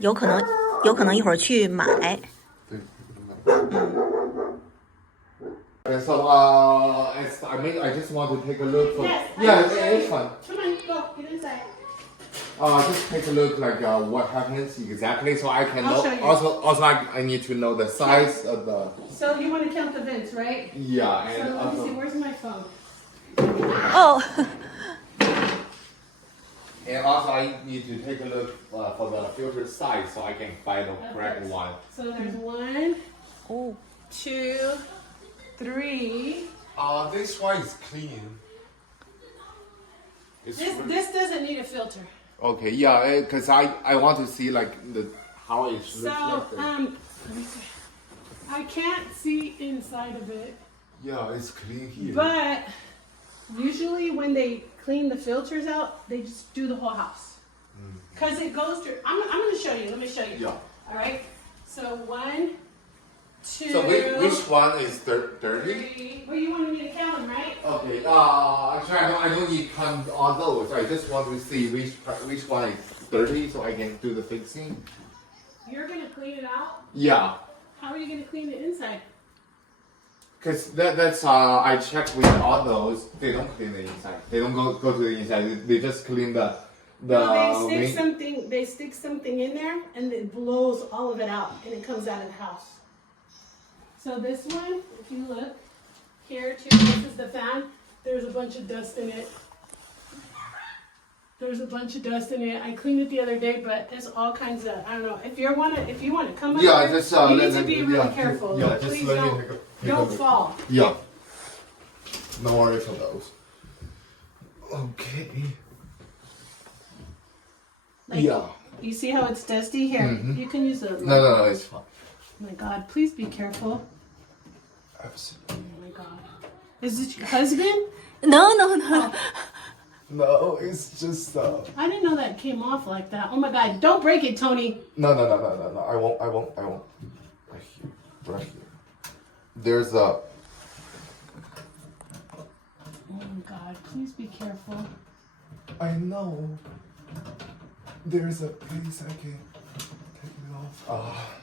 有可能一会儿去买。So, I just want to take a look for. Yes. Yeah, it's fun. Come on, go get inside. Just take a look like what happens exactly, so I can I'll know. show you. Also, I need to know the size of the. So you want to count the vents, right? Yeah, So and let me see. also, Where's my phone? Oh. and also I need to take a look for the filter size, so I can find the correct one. So there's 1, Oh. 2, 3. This one is clean. It's This doesn't need a filter. okay, yeah, because I want to see like how it looks So like. let me see. I can't see inside of it, Yeah, it's clean here. but usually when they clean the filters out, they just do the whole house. Cause it goes through. I'm gonna show you. Let me show you. Yeah. All right. So 1, 2. So which one is dirty? 3. Well, you wanted me to count them, right? Okay. Actually, I don't need count on those. I just want to see which one is dirty, so I can do the fixing. You're gonna clean it out. Yeah, How are you gonna clean the inside? because that's I checked with all those. They don't clean the inside. They don't go to the inside. They just clean the. No, they stick something in there, and it blows all of it out, and it comes out of the house. So this one, if you look here too, this is the fan. There's a bunch of dust in it. There's a bunch of dust in it. I cleaned it the other day, but there's all kinds of, I don't know. If you want to come up Yeah, here, just you need to be really careful. Yeah, just Please let me don't, take a don't look. fall. Yeah. No worries for those. Okay. Like, Yeah. You see how it's dusty? Here, you can use a. No, it's fine. Oh my God, please be careful. Absolutely. Oh my God. Is it your husband? No. No, it's just I didn't know that came off like that. Oh my God, don't break it, Tony. No. I won't. Right here. There's a. Oh my God, please be careful. I know. There's a piece I can take it off.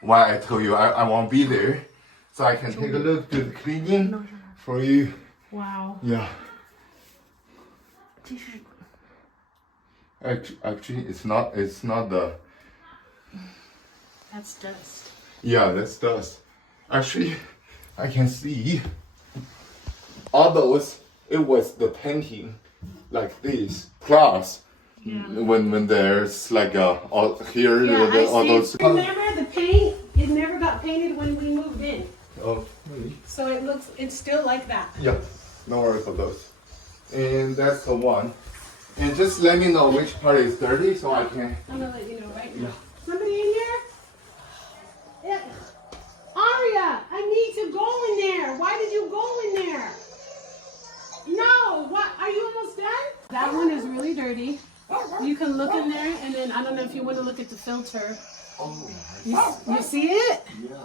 Why I told you I won't be there, so I can take a look, do the cleaning for you. Wow. Yeah. Actually, it's not the. That's dust. Yeah, that's dust. Actually, I can see all those. It was the painting, like this glass. Yeah. When there's like all here, Yeah, I all see. those. Remember the paint? It never got painted when we moved in. Oh, really? So it's still like that. Yeah, no worries for those. And that's the one. And just let me know which part is dirty so I can. I'm gonna let you know right now. Yeah. Somebody in here? Yeah. Aria, I need to go in there. Why did you go in there? No, what? Are you almost done? That one is really dirty. You can look in there, and then I don't know if you want to look at the filter. Oh, You see it? yeah.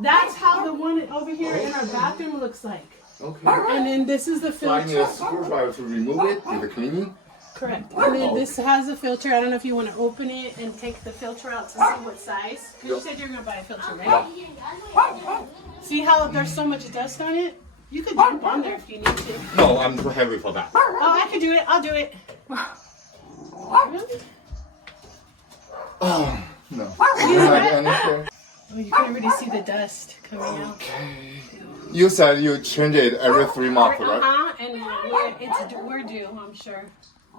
That's how the one over here in our bathroom looks like. Okay. And then this is the So I need filter. a screwdriver to remove it with the cleaning. Correct. And then this has a filter. I don't know if you want to open it and take the filter out to see what size. Because you said you're going to buy a filter, right? See how there's so much dust on it? You could jump on there if you need to. No, I'm too heavy for that. Oh, I could do it. I'll do it. Really? Oh, no. Oh, you can already see the dust coming out. You said you change it every 3 months, right? Uh-huh. And we're due, I'm sure.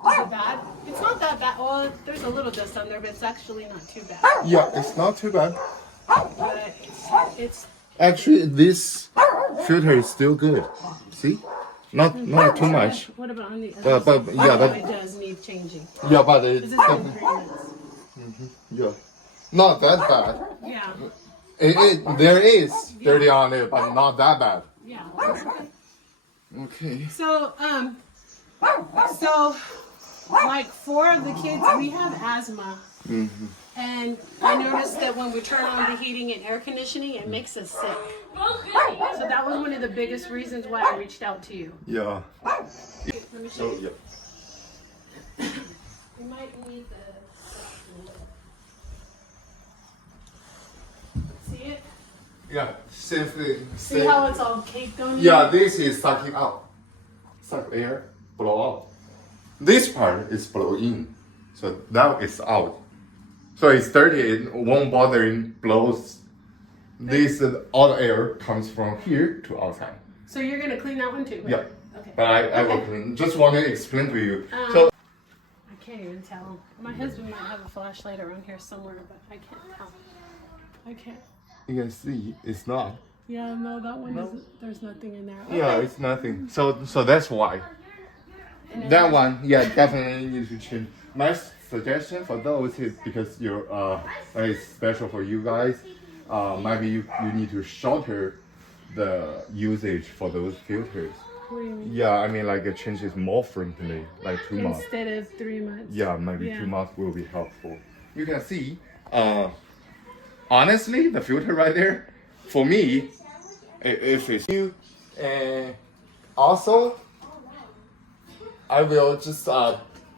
Is it bad? It's not that bad. Well, there's a little dust on there, but it's actually not too bad. Yeah, it's not too bad. But it's Actually, this filter is still good. See? Not too much. What about on the other But side? yeah, Oh, but it does need changing. yeah, but it's This is in 3 months. yeah, not that bad. Yeah. There is dirty on it, but not that bad. Yeah. Okay. So like 4 of the kids, we have asthma. And I noticed that when we turn on the heating and air conditioning, it makes us sick. So that was one of the biggest reasons why I reached out to you. Yeah. Let me show you. might need the. See it? Yeah, same thing. See how it's all caked on? Yeah, this is sucking out. Suck air, blow out. This part is blow in. So now it's out. So it's dirty, it won't bother in blows. This all the air comes from here to outside. So you're gonna clean that one too? Right? Yeah. Okay. But I will clean. Just want to explain to you. I can't even tell. My husband might have a flashlight around here somewhere, but I can't tell. I can't. You can see it's not. Yeah, no, that one isn't. There's nothing in there. Okay. Yeah, it's nothing. So that's why. That one, yeah, definitely need to change. My suggestion for those is because you're it's special for you guys. Maybe you need to shorter the usage for those filters. What do you mean? Yeah, I mean like change it more frequently, like 2 months. Instead of 3 months. Yeah, maybe 2 months will be helpful. You can see, honestly, the filter right there, for me, if it's new, and also, I will just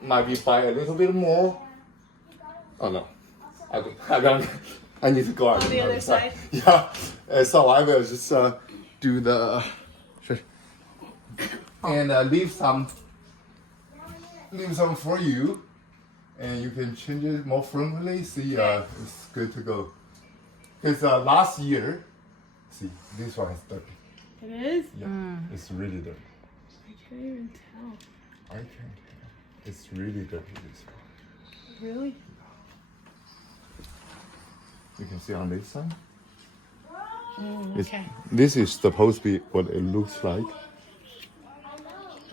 maybe buy a little bit more. Oh no, I don't. I need to go out On the other side? Yeah, so I will just do the and leave some for you, and you can change it more frequently. See, it's good to go. Because last year, see, this one is dirty. It is? Yeah, it's really dirty. I can't even tell. I can tell. It's really dirty, this one. Really? You can see on this side. Okay. This is supposed to be what it looks like.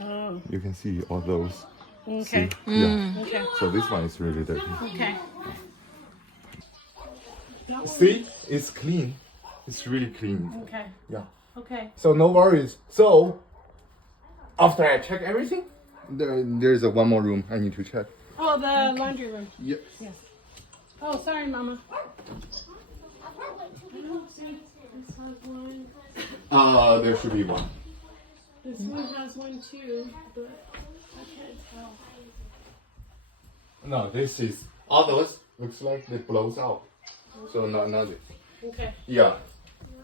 Oh, You can see all those. okay. See? Yeah. Okay. So this one is really dirty. Okay. See, it's clean. It's really clean. Okay. Yeah. Okay. So no worries. So after I check everything, there's one more room I need to check. Oh, the laundry room. Yep. Yes. Oh, sorry, Mama. I don't see this has one. There should be one. This one has one too, but I can't tell. No, this is all those looks like it blows out. So not this. Okay. Yeah.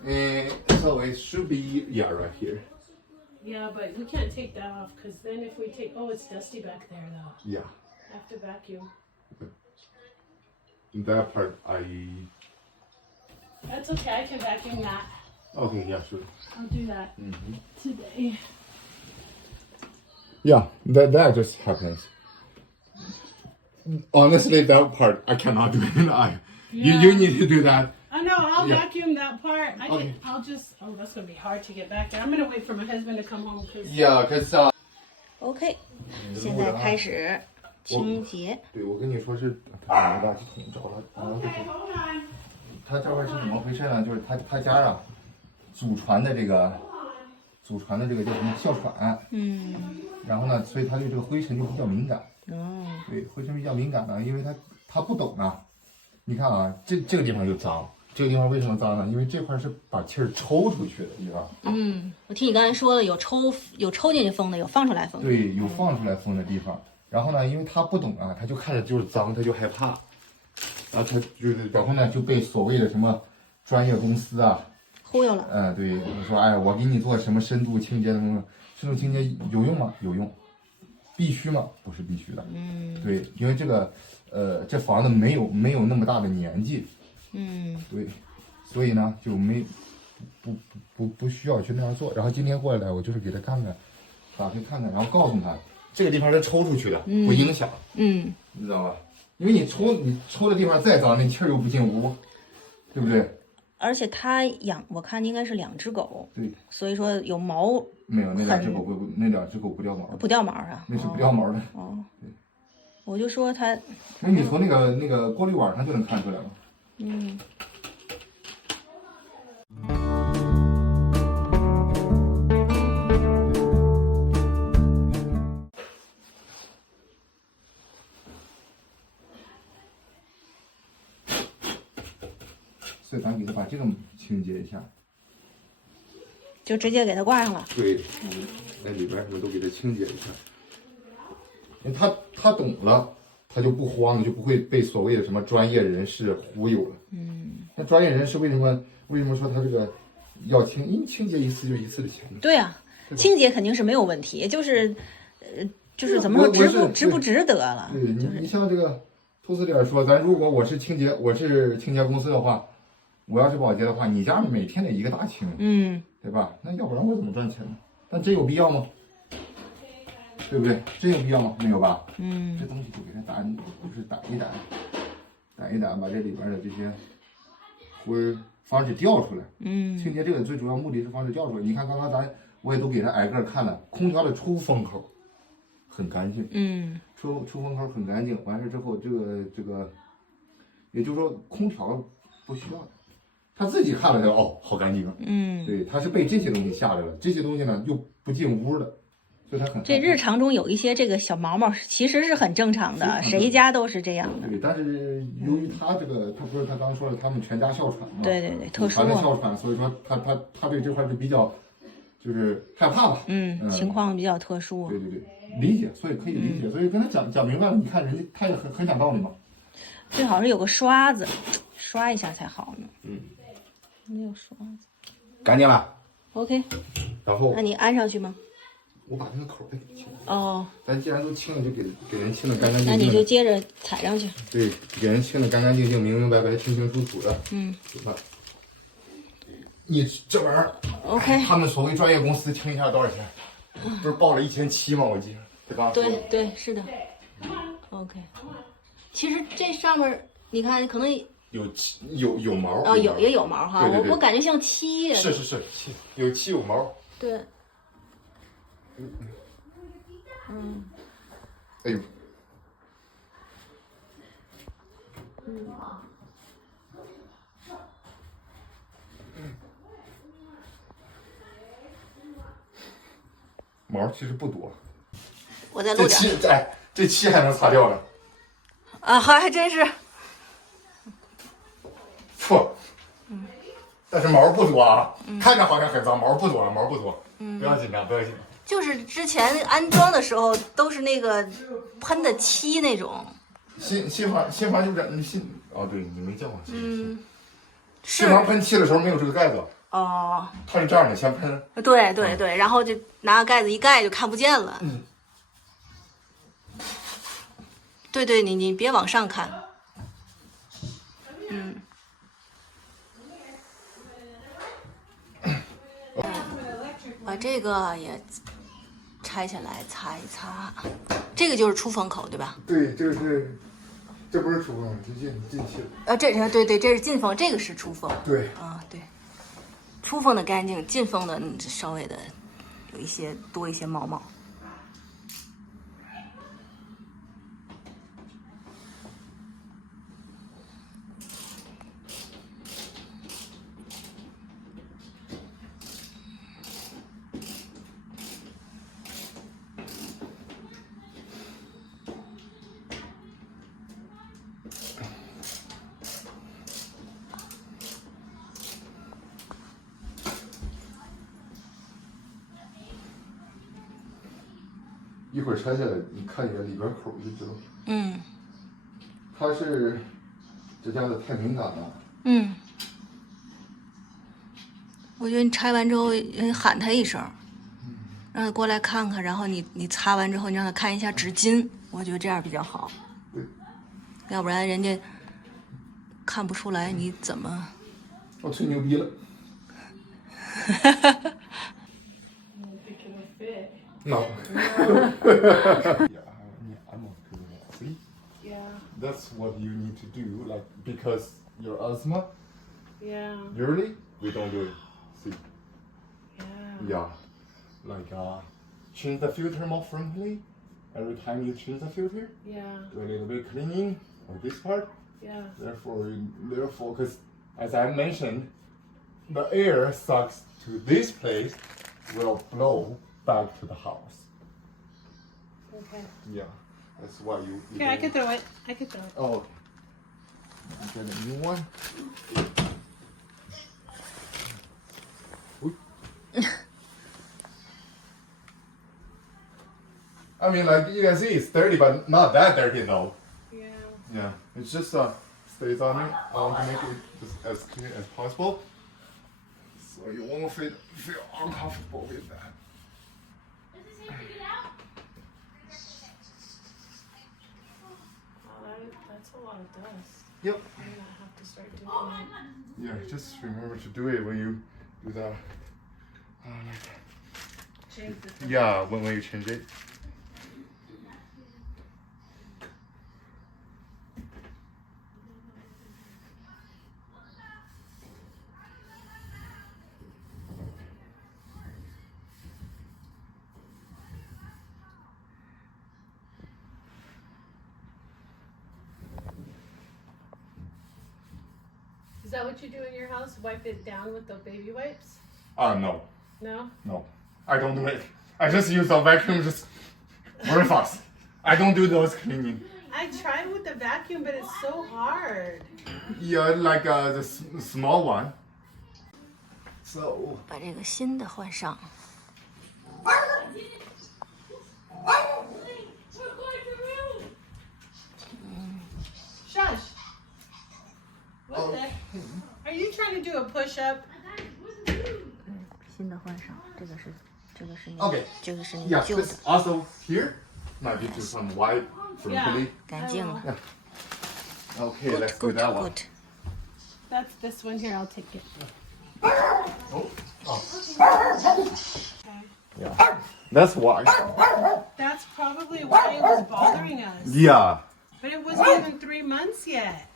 And so it should be right here. Yeah, but we can't take that off because then if we take, oh, it's dusty back there though. Yeah. I have to vacuum. That part That's okay. I can vacuum that. Okay, yeah, sure. I'll do that today. Yeah, that just happens. Honestly, that part I cannot do it. You need to do that. I know. I'll Yeah. vacuum that part. Okay. I'll just. Oh, that's gonna be hard to get back there. I'm gonna wait for my husband to come home because. Yeah, cause OK，现在开始清洁。对，我跟你说是他把垃圾桶找了，然后 Okay, hold on. 他这块是怎么回事呢？就是他家啊，祖传的这个叫什么哮喘，然后呢，所以他对这个灰尘就比较敏感。对，灰尘比较敏感呢，因为他不懂啊。你看啊，这个地方就脏，这个地方为什么脏呢？因为这块是把气儿抽出去的地方。我听你刚才说了，有抽进去风的，有放出来风的。对，有放出来风的地方。然后呢，因为他不懂啊，他就看着就是脏，他就害怕，然后他然后呢就被所谓的什么专业公司啊忽悠了。对，你说哎，我给你做什么深度清洁的东西，深度清洁有用吗？有用，必须吗？不是必须的。对，因为这个这房子没有那么大的年纪。对，所以呢就不需要去那样做。然后今天过来我就是给他看看，打开看看，然后告诉他这个地方是抽出去的，不影响。你知道吧？因为你抽的地方再脏，那气儿又不进屋，对不对？而且我看应该是2只狗，对，所以说有毛。没有，那两只狗不掉毛，不掉毛啊？那是不掉毛的。对，我就说它。那你从那个过滤网上就能看出来吗？所以咱给他把这个清洁一下，就直接给它挂上了。对，那里边什么都给他清洁一下。他懂了，他就不慌了，就不会被所谓的什么专业人士忽悠了。那专业人士为什么说他这个要清？因为清洁一次就一次的钱嘛。对啊，清洁肯定是没有问题，就是怎么说值不值得了？对你像这个兔死点说，如果我是清洁公司的话，我要是保洁的话，你家每天得一个大清，对吧？那要不然我怎么赚钱呢？但真有必要吗？对不对？真有必要吗？没有吧？这东西就给它就是掸一掸，把这里边的这些灰防止掉出来。清洁这个最主要目的是防止掉出来。你看刚刚我也都给它挨个看了，空调的出风口很干净，出风口很干净。完事之后，这个，也就是说空调不需要，他自己看了就好干净。对，他是被这些东西吓着了，这些东西呢又不进屋的。这日常中有一些这个小毛毛，其实是很正常的，谁家都是这样的。对，但是由于他不是他刚说了，他们全家哮喘嘛，对，特殊的哮喘，所以说他对这块就比较就是害怕吧。情况比较特殊。对，理解，所以可以理解，所以跟他讲明白了，你看人家他也很讲道理嘛。最好是有个刷子，刷一下才好呢。没有刷子。干净了。OK。然后。那你安上去吗？我把那个口给清了。咱既然都清了，就给人清的干干净净。那你就接着踩上去。对，给人清的干干净净、明明白白、清清楚楚的。对吧？你这玩意儿 ，OK。他们所谓专业公司清一下多少钱？不是报了1700吗？我记得，对吧？对，是的。OK。其实这上面你看，可能有毛。也有毛哈。对，我感觉像漆。是，有漆有毛。对。哎呦，毛其实不多。我再录点。这漆还能擦掉了。还真是。错。但是毛不多啊，看着好像很脏，毛不多。不要紧张。就是之前安装的时候都是那个喷的漆那种。新房就这对，你没见过。新房喷漆的时候没有这个盖子。它是这样的，先喷。对，然后就拿个盖子一盖就看不见了。对，你别往上看。把这个也拆下来擦一擦，这个就是出风口，对吧？对，这不是出风，是进气的。对，这是进风，这个是出风。对。对，出风的干净，进风的稍微的有多一些毛毛。一会儿拆下来，你看一眼里边口就知道。它是这家的太敏感了。我觉得你拆完之后喊他一声，让他过来看看，然后你擦完之后，你让他看一下纸巾，我觉得这样比较好。对。要不然人家看不出来你怎么。我吹牛逼了。No. See? Yeah. That's what you need to do, like because your asthma. Yeah. Yearly, we don't do it. See? Yeah. Like change the filter more frequently. Every time you change the filter. Yeah. Do a little bit cleaning on this part. Yeah. Therefore, because as I mentioned, the air sucks to this place will blow back to the house. Okay. Yeah, that's why you. Here, I can throw it. Oh, okay. Get a new one. I mean, like you can see, it's dirty, but not that dirty though. Yeah, it's just stays on it. I want to make it just as clean as possible, so you won't feel uncomfortable with that. That's a lot of dust. Yep. I'm gonna have to start doing it. Yeah, just remember to do it when you do that. Change the Yeah, when you change it. Is that what you do in your house? Wipe it down with the baby wipes? No, No? no. I don't do it. I just use a vacuum just very fast. I don't do those cleaning. I tried with the vacuum, but it's so hard. Yeah, like the small one. So, 把这个新的换上。 Shush. What the? Are you trying to do a push-up? 新的换上，这个是你 Okay. 这个是你 yeah, 旧的， this also here. Might be do some white simply. 干净了。 Okay, Good, let's do good, that one. good. That's this one here. I'll take it. Yeah, that's why. That's probably why it was bothering us. Yeah. But it wasn't even 3 months yet.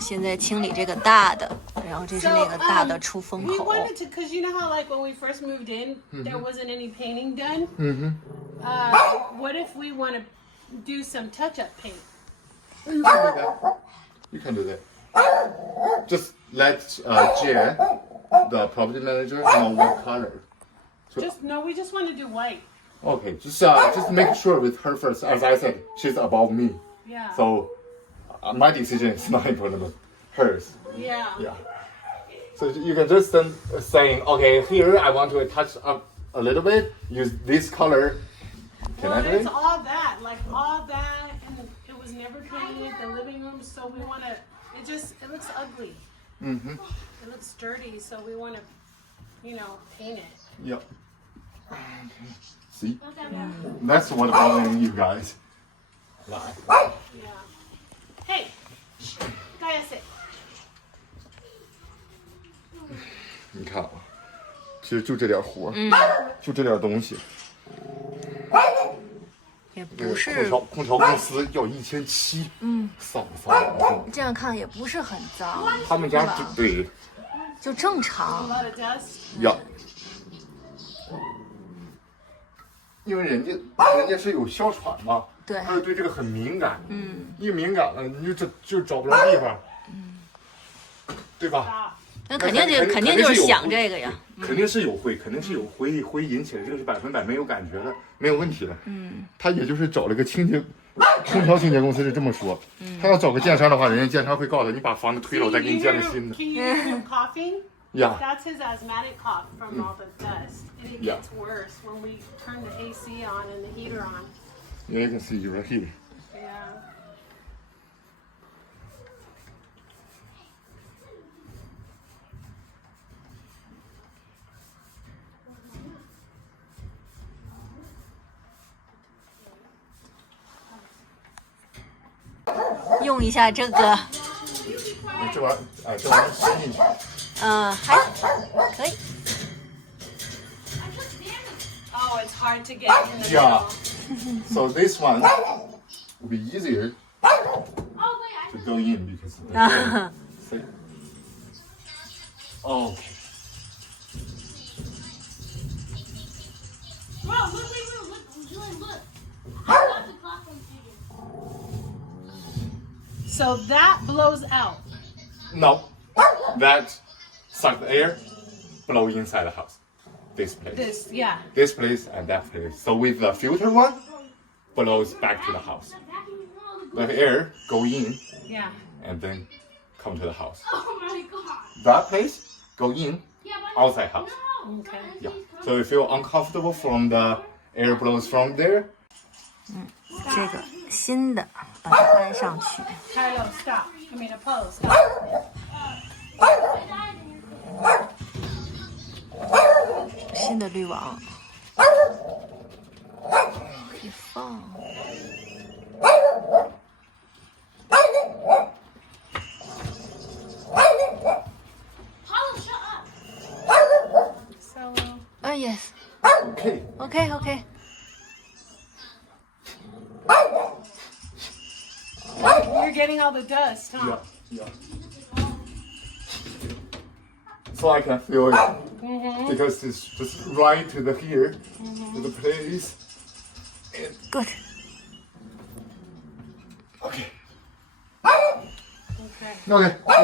现在清理这个大的，然后这是那个大的出风 We 口。 wanted to, because you know how like when we first moved in, there wasn't any painting done? What if we want to do some touch-up paint? You can do that. You can do that. Just let Jie, the property manager, know what color. We just want to do white. Okay, just make sure with her first. As I said, she's above me, Yeah. so my decision is not important, but hers. Yeah. Yeah. So you can just saying, okay, here I want to touch up a little bit. Use this color. Can Well, I do it's it? all that, and it was never painted. The living room, so we want to. It looks ugly. Mm-hmm. It looks dirty, so we want to, paint it. Yep. See? That's what bothering you guys. Yeah. Hey, Kayase. 你看啊，其实就这点活，就这点东西。也这个不是空调公司要1700，扫。这样看也不是很脏，他们家是吧对就正 A 常。 lot of dust. 要，因为人家是有哮喘嘛，对还有对这个很敏感，一敏感了你就找不着地方，对吧？ 那肯定就是想这个呀。肯定是有灰引起的，这个是100%没有感觉的，没有问题的。他也就是找了个空调清洁公司是这么说，他要找个建商的话，人家建商会告诉他，你把房子推了，我再给你建个新的。 Can you hear him coughing? Yeah. That's his asthmatic cough from all the dust. And it Yeah. gets worse when we turn the AC on and the heater on. You can see right here. Yeah. 用一下这个，这玩意儿伸进去。还可以。 Oh, it's hard to get in the Yeah. middle. So this one will be easier to go in because of the see? Okay. Bro, look, Julian, look. I got the clock from figure. So that blows out. No, that suck the air, blow inside the house. This place. This Place and that place. So with the filter one, blows back to the house. The air go in yeah. and then come to the house. Oh my god. That place go in Yeah, but outside house. Okay. Yeah. So you feel uncomfortable from the air blows from there. 这个新的把它安上去。 Kylo, stop. I mean, Apollo, stop. 新的滤网可以放。Apollo, shut up. Solo. Yes. OK， OK. You're getting all the dust, huh? Yeah. So I can feel it because it's just right to the here, to the place. Good. OK， Okay. OK，